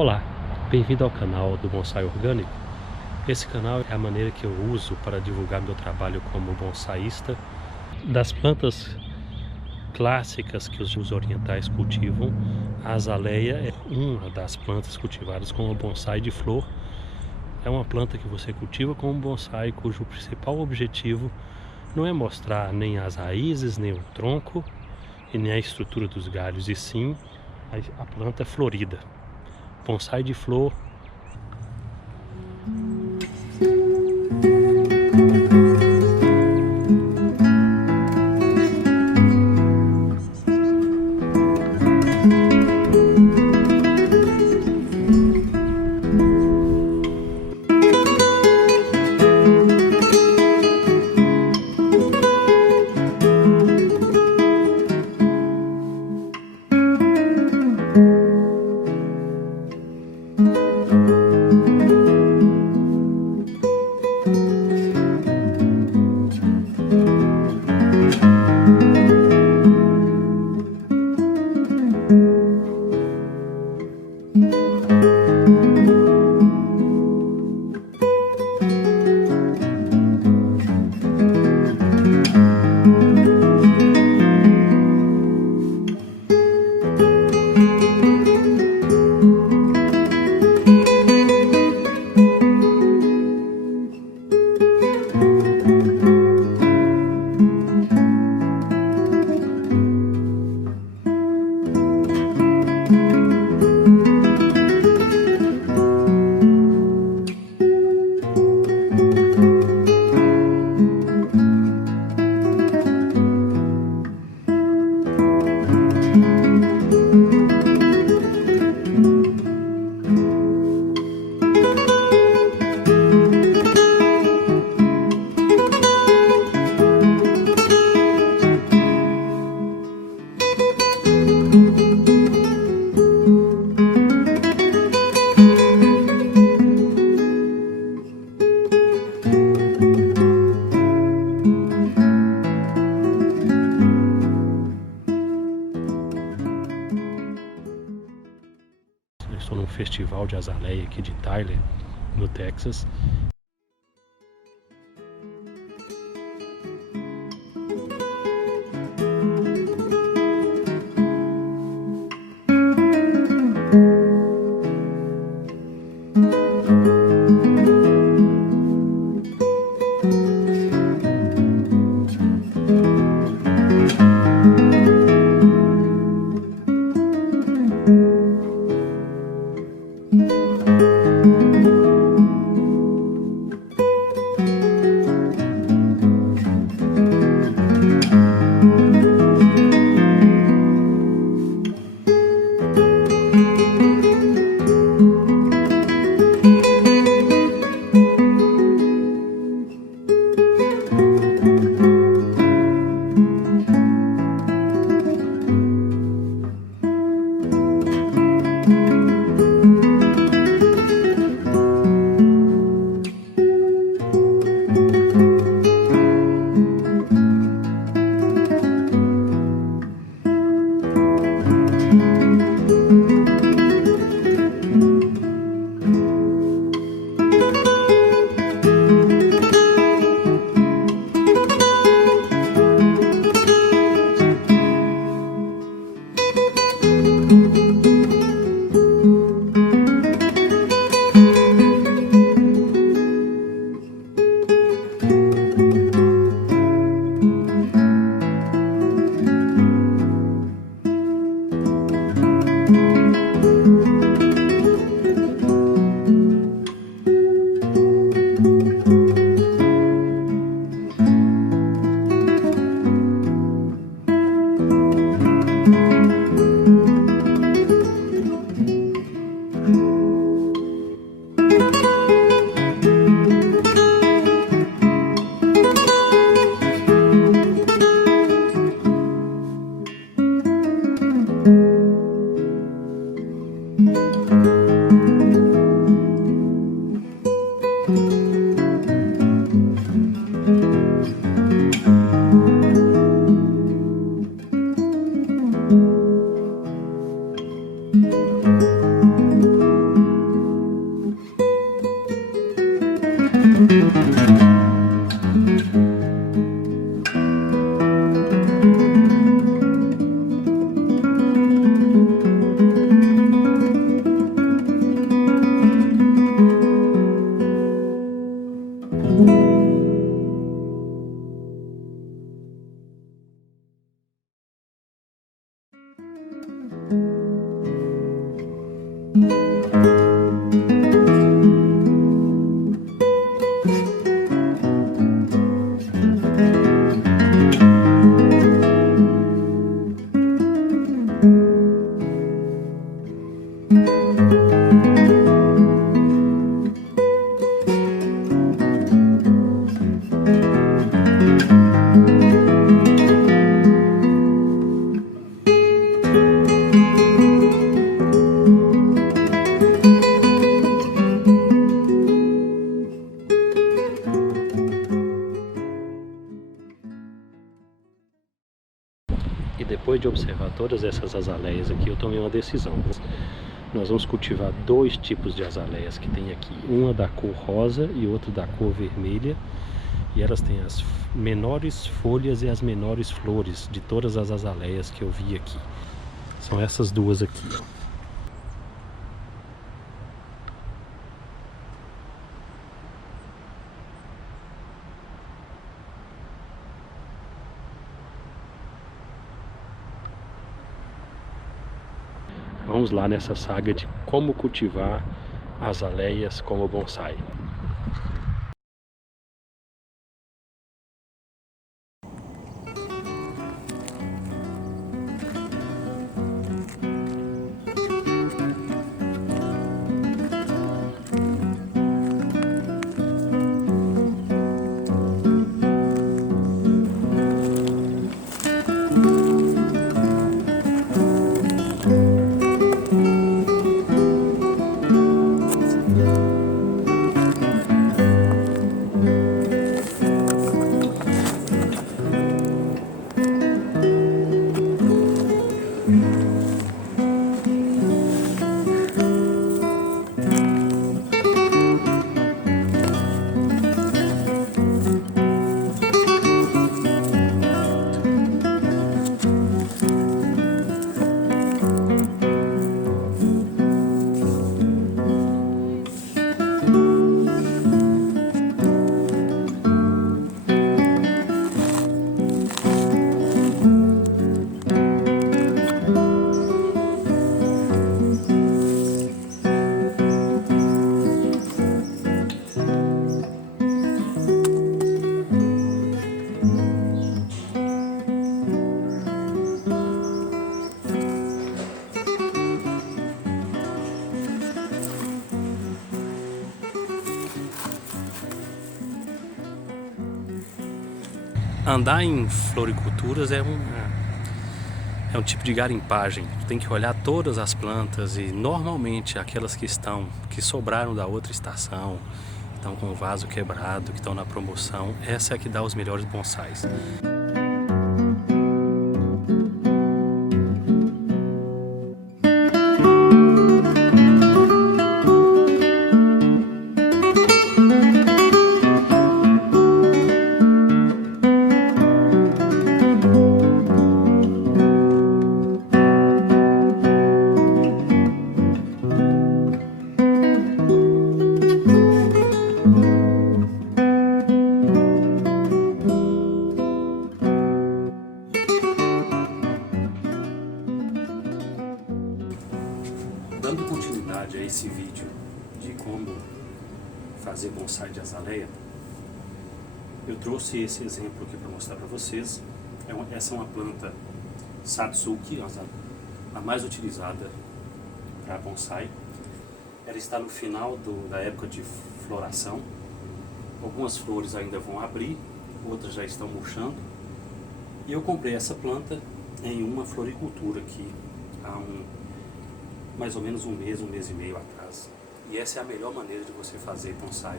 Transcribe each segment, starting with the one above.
Olá, bem-vindo ao canal do Bonsai Orgânico. Esse canal é a maneira que eu uso para divulgar meu trabalho como bonsaísta. Das plantas clássicas que os orientais cultivam, a azaleia é uma das plantas cultivadas como bonsai de flor. É uma planta que você cultiva como bonsai, cujo principal objetivo não é mostrar nem as raízes, nem o tronco e nem a estrutura dos galhos, e sim a planta florida. Bonsai de flor. Estou num festival de azaleia aqui de Tyler, no Texas. depois de observar todas essas azaleias aqui, eu tomei uma decisão. Nós vamos cultivar dois tipos de azaleias que tem aqui. Uma da cor rosa e outra da cor vermelha. E elas têm as menores folhas e as menores flores de todas as azaleias que eu vi aqui. São essas duas aqui, ó. Vamos lá nessa saga de como cultivar azaleias como bonsai. Andar em floriculturas é um tipo de garimpagem. Tem que olhar todas as plantas e normalmente aquelas que sobraram da outra estação, estão com o vaso quebrado, que estão na promoção, essa é a que dá os melhores bonsais. Dando continuidade a esse vídeo de como fazer bonsai de azaleia, eu trouxe esse exemplo aqui para mostrar para vocês. Essa é uma planta Satsuki, a mais utilizada para bonsai. Ela está no final da época de floração. Algumas flores ainda vão abrir, outras já estão murchando. E eu comprei essa planta em uma floricultura aqui há mais ou menos um mês e meio atrás. E essa é a melhor maneira de você fazer bonsai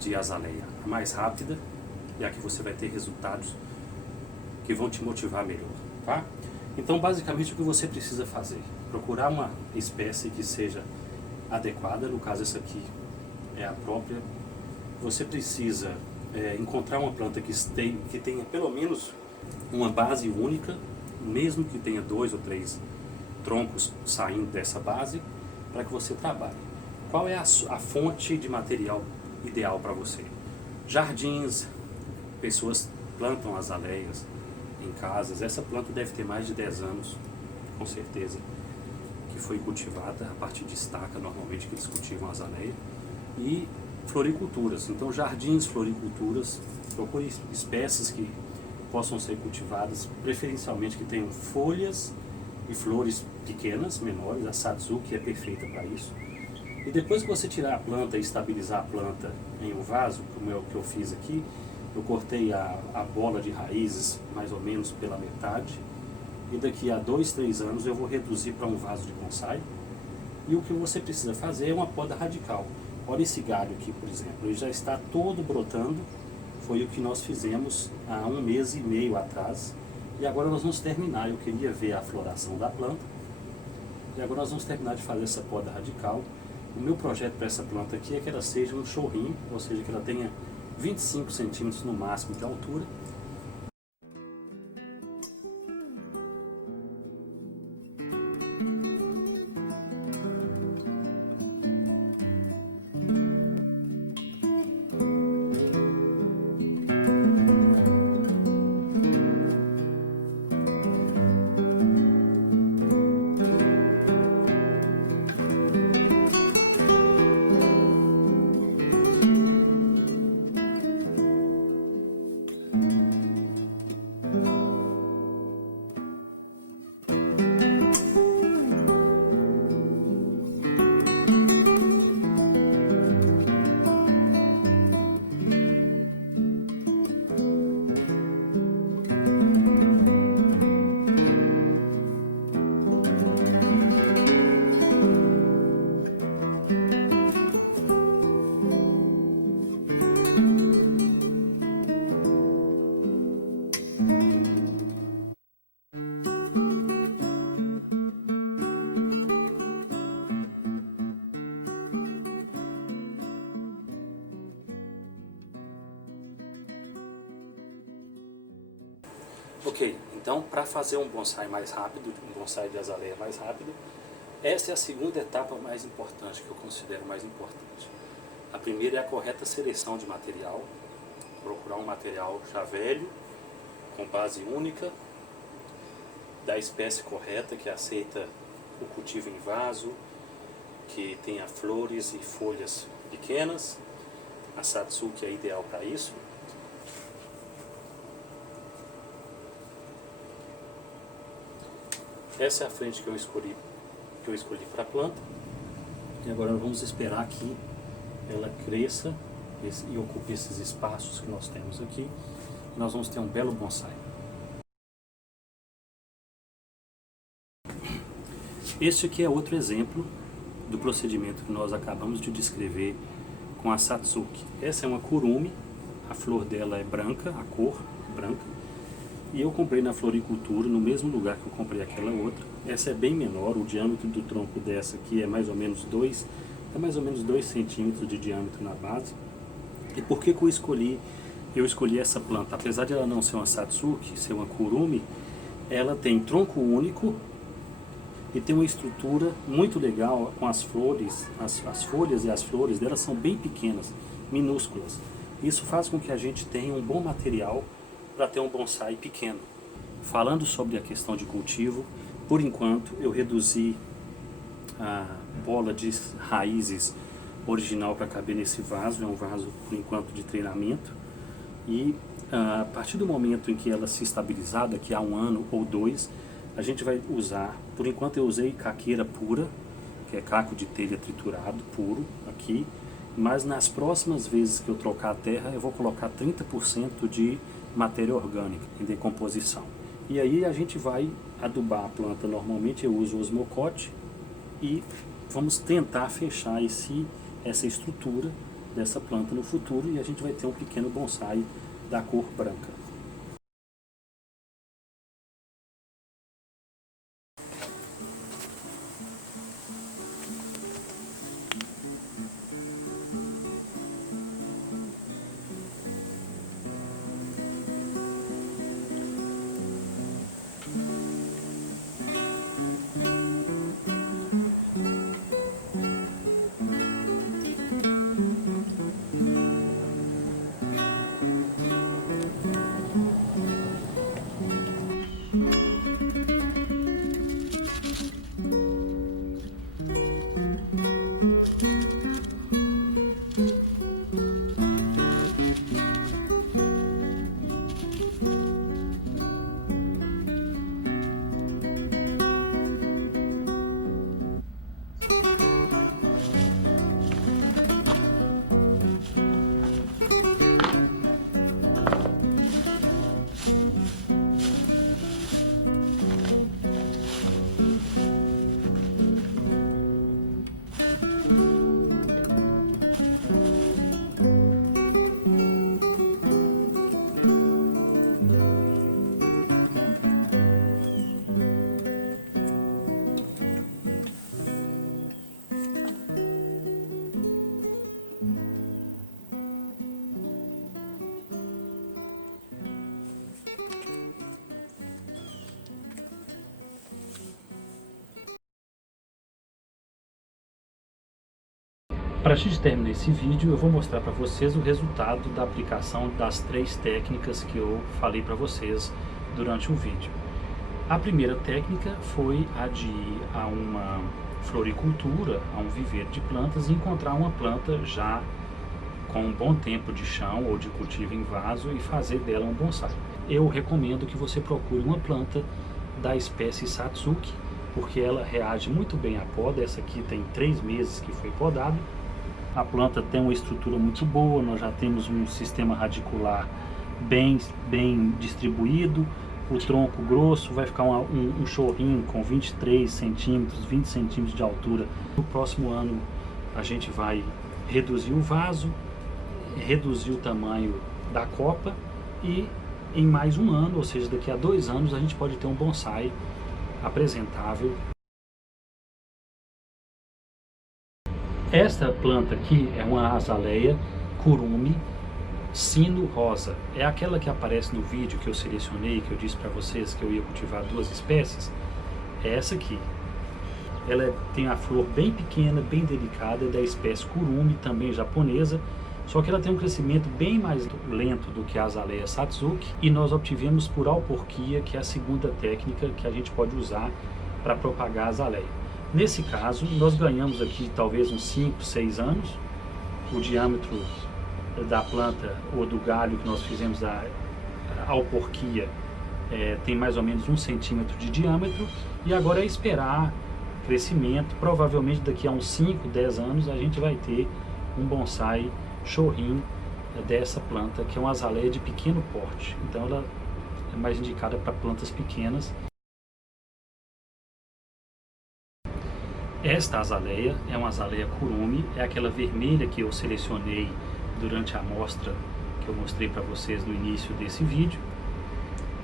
de azaleia. A mais rápida e a que você vai ter resultados que vão te motivar melhor, tá? Então, basicamente, o que você precisa fazer? Procurar uma espécie que seja adequada. No caso, essa aqui é a própria. Você precisa encontrar uma planta que tenha pelo menos uma base única, mesmo que tenha 2 ou 3 troncos saindo dessa base, para que você trabalhe. Qual é a fonte de material ideal para você? Jardins, pessoas plantam azaleias em casas. Essa planta deve ter mais de 10 anos, com certeza, que foi cultivada a partir de estaca, normalmente, que eles cultivam azaleia. E floriculturas, então jardins, floriculturas, procure espécies que possam ser cultivadas, preferencialmente que tenham folhas e flores pequenas, menores. A Satsuki é perfeita para isso. E depois que você tirar a planta e estabilizar a planta em um vaso, como é o que eu fiz aqui, eu cortei a bola de raízes mais ou menos pela metade, e daqui a 2, 3 anos eu vou reduzir para um vaso de bonsai. E o que você precisa fazer é uma poda radical. Olha esse galho aqui, por exemplo, ele já está todo brotando. Foi o que nós fizemos há um mês e meio atrás. E agora nós vamos terminar, eu queria ver a floração da planta. E agora nós vamos terminar de fazer essa poda radical. O meu projeto para essa planta aqui é que ela seja um chorrinho, ou seja, que ela tenha 25 centímetros no máximo de altura. Ok, então para fazer um bonsai mais rápido, um bonsai de azaleia mais rápido, essa é a segunda etapa mais importante, que eu considero mais importante. A primeira é a correta seleção de material, procurar um material já velho, com base única, da espécie correta, que aceita o cultivo em vaso, que tenha flores e folhas pequenas. A Satsuki é ideal para isso. Essa é a frente que eu escolhi para a planta. E agora nós vamos esperar que ela cresça e ocupe esses espaços que nós temos aqui. E nós vamos ter um belo bonsai. Este aqui é outro exemplo do procedimento que nós acabamos de descrever com a Satsuki. Essa é uma kurume, a flor dela é branca, a cor branca. E eu comprei na floricultura, no mesmo lugar que eu comprei aquela outra. Essa é bem menor, o diâmetro do tronco dessa aqui é mais ou menos 2 centímetros de diâmetro na base. E por que eu escolhi essa planta? Apesar de ela não ser uma Satsuki, ser uma kurume, ela tem tronco único e tem uma estrutura muito legal com as flores. As folhas e as flores dela são bem pequenas, minúsculas. Isso faz com que a gente tenha um bom material para ter um bonsai pequeno. Falando sobre a questão de cultivo, por enquanto eu reduzi a bola de raízes original para caber nesse vaso. É um vaso, por enquanto, de treinamento. E a partir do momento em que ela se estabilizar, daqui a 1 ano ou 2, a gente vai usar, por enquanto eu usei caqueira pura, que é caco de telha triturado, puro, aqui. Mas nas próximas vezes que eu trocar a terra, eu vou colocar 30% de matéria orgânica em decomposição. E aí a gente vai adubar a planta. Normalmente eu uso osmocote e vamos tentar fechar essa estrutura dessa planta no futuro, e a gente vai ter um pequeno bonsai da cor branca. Para a gente terminar esse vídeo, eu vou mostrar para vocês o resultado da aplicação das 3 técnicas que eu falei para vocês durante o vídeo. A primeira técnica foi a de ir a uma floricultura, a um viveiro de plantas, e encontrar uma planta já com um bom tempo de chão ou de cultivo em vaso e fazer dela um bonsai. Eu recomendo que você procure uma planta da espécie Satsuki, porque ela reage muito bem à poda. Essa aqui tem 3 meses que foi podada. A planta tem uma estrutura muito boa, nós já temos um sistema radicular bem distribuído, o tronco grosso, vai ficar um chorrinho com 23 centímetros, 20 centímetros de altura. No próximo ano a gente vai reduzir o vaso, reduzir o tamanho da copa, e em mais um ano, ou seja, daqui a 2 anos, a gente pode ter um bonsai apresentável. Esta planta aqui é uma azaleia Kurumi sino rosa. É aquela que aparece no vídeo que eu selecionei, que eu disse para vocês que eu ia cultivar 2 espécies. É essa aqui. Ela tem a flor bem pequena, bem delicada, é da espécie Kurumi, também japonesa, só que ela tem um crescimento bem mais lento do que a azaleia Satsuki, e nós obtivemos por alporquia, que é a segunda técnica que a gente pode usar para propagar a azaleia. Nesse caso, nós ganhamos aqui talvez uns 5, 6 anos. O diâmetro da planta ou do galho que nós fizemos da alporquia tem mais ou menos 1 centímetro de diâmetro, e agora é esperar crescimento. Provavelmente daqui a uns 5, 10 anos a gente vai ter um bonsai chorrinho dessa planta, que é uma azaleia de pequeno porte, então ela é mais indicada para plantas pequenas. Esta azaleia é uma azaleia Kurumi, é aquela vermelha que eu selecionei durante a amostra que eu mostrei para vocês no início desse vídeo.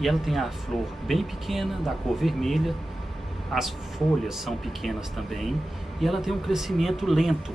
E ela tem a flor bem pequena, da cor vermelha, as folhas são pequenas também, e ela tem um crescimento lento.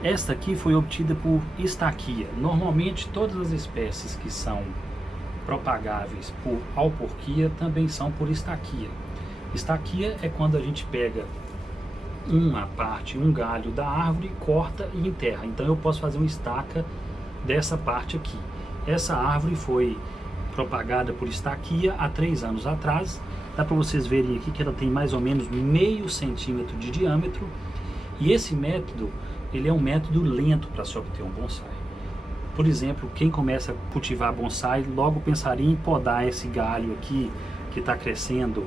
Esta aqui foi obtida por estaquia. Normalmente todas as espécies que são propagáveis por alporquia também são por estaquia. Estaquia é quando a gente pega uma parte, um galho da árvore, corta e enterra. Então eu posso fazer uma estaca dessa parte aqui. Essa árvore foi propagada por estaquia há 3 anos atrás. Dá para vocês verem aqui que ela tem mais ou menos meio centímetro de diâmetro. E esse método, ele é um método lento para se obter um bonsai. Por exemplo, quem começa a cultivar bonsai logo pensaria em podar esse galho aqui que está crescendo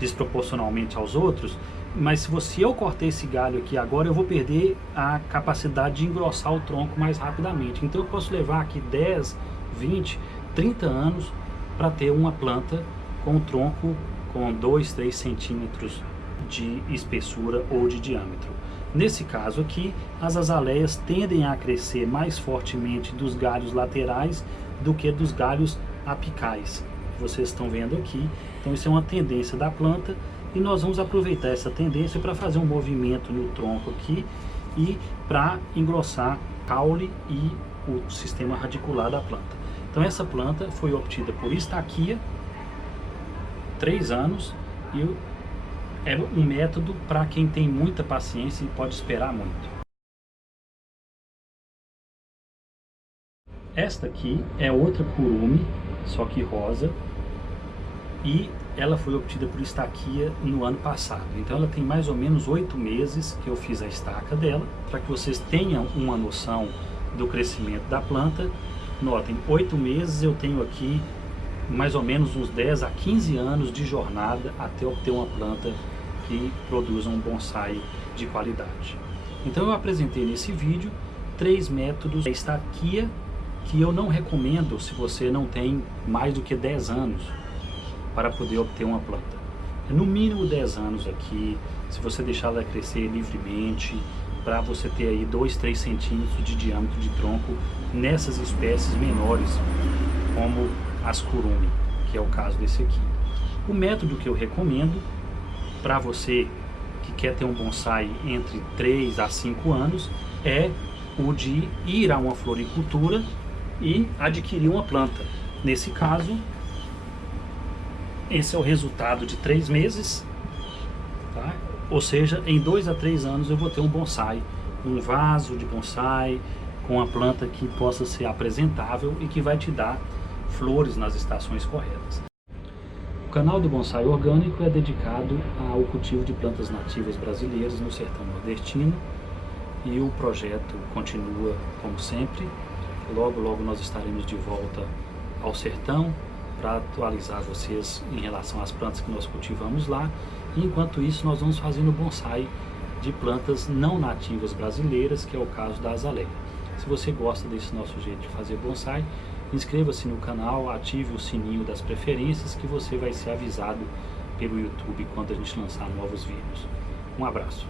desproporcionalmente aos outros. Mas se eu cortar esse galho aqui agora, eu vou perder a capacidade de engrossar o tronco mais rapidamente. Então eu posso levar aqui 10, 20, 30 anos para ter uma planta com um tronco com 2, 3 centímetros de espessura ou de diâmetro. Nesse caso aqui, as azaleias tendem a crescer mais fortemente dos galhos laterais do que dos galhos apicais. Vocês estão vendo aqui. Então isso é uma tendência da planta. E nós vamos aproveitar essa tendência para fazer um movimento no tronco aqui e para engrossar o caule e o sistema radicular da planta. Então essa planta foi obtida por estaquia, 3 anos, e é um método para quem tem muita paciência e pode esperar muito. Esta aqui é outra Kurumi, só que rosa, e ela foi obtida por estaquia no ano passado. Então ela tem mais ou menos 8 meses que eu fiz a estaca dela, para que vocês tenham uma noção do crescimento da planta. Notem, 8 meses eu tenho aqui mais ou menos uns 10 a 15 anos de jornada até obter uma planta que produza um bonsai de qualidade. Então eu apresentei nesse vídeo 3 métodos de estaquia que eu não recomendo se você não tem mais do que 10 anos para poder obter uma planta. No mínimo 10 anos aqui, se você deixar ela crescer livremente, para você ter aí 2, 3 centímetros de diâmetro de tronco nessas espécies menores, como as Kurumi, que é o caso desse aqui. O método que eu recomendo para você que quer ter um bonsai entre 3 a 5 anos é o de ir a uma floricultura e adquirir uma planta. Nesse caso, esse é o resultado de 3 meses, tá? Ou seja, em 2 a 3 anos eu vou ter um bonsai um vaso de bonsai com uma planta que possa ser apresentável e que vai te dar flores nas estações corretas. O canal do Bonsai Orgânico é dedicado ao cultivo de plantas nativas brasileiras no sertão nordestino e o projeto continua como sempre. Logo, logo nós estaremos de volta ao sertão para atualizar vocês em relação às plantas que nós cultivamos lá. E enquanto isso, nós vamos fazendo bonsai de plantas não nativas brasileiras, que é o caso da azaleia. Se você gosta desse nosso jeito de fazer bonsai, inscreva-se no canal, ative o sininho das preferências que você vai ser avisado pelo YouTube quando a gente lançar novos vídeos. Um abraço!